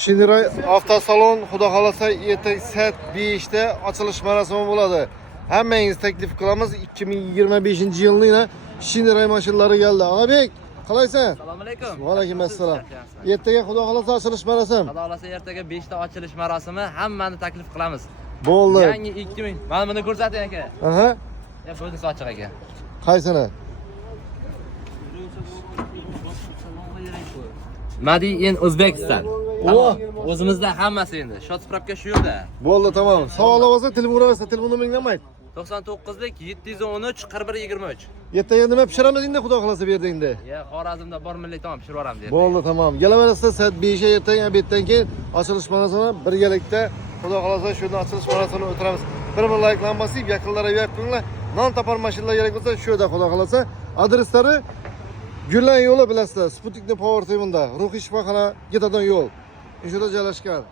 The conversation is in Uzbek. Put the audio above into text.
Shinray avtosalon xudo xolasa ertaga soat 5 da ochilish marosimi bo'ladi. Hammangiz taklif qilamiz. 2025-yilning Shinray mashinalari keldi. Og'abek, qalaysan? Assalomu alaykum. Va alaykum assalom. Ertaga xudo xolasa ochilish marosimi. Xudo xolasa ertaga 5 da ochilish marosimi, hammani taklif qilamiz. Bo'ldi. Yangi 2000. Mana buni ko'rsating aka. Aha. Ya bunisi ochiq aka. Qaysini? Made in Uzbekistan. O, o'zimizda hammasi endi. Shot spravka shu yerda. bo'ldi, tamom. Sog'lab olsa, telefon uraversa, telefon nomeringizni ayt. 99lik 713 4123. Ertaga nima pishiramiz endi xudo xolasa bu yerda endi. Ya Xorazmda bor milliy taom pishirib yuboramiz dedi. Bo'ldi, tamom. Kelaverasizlar soat 5 ga ertaga obeddan keyin ochilish marosimi birgalikda xudo xolasa shunda ochilish marosimini o'tiramiz. Bir like bosib, yaqinlarga yo'q qilinglar. Non topar mashinalar kerak bo'lsa, shu yerda xudo xolasa. Adreslari Gullan yo'li bilasizlar. Sputnikning Power Time'da, ruhiy shifoxona ketadigan yo'l. Shunda joylashgan.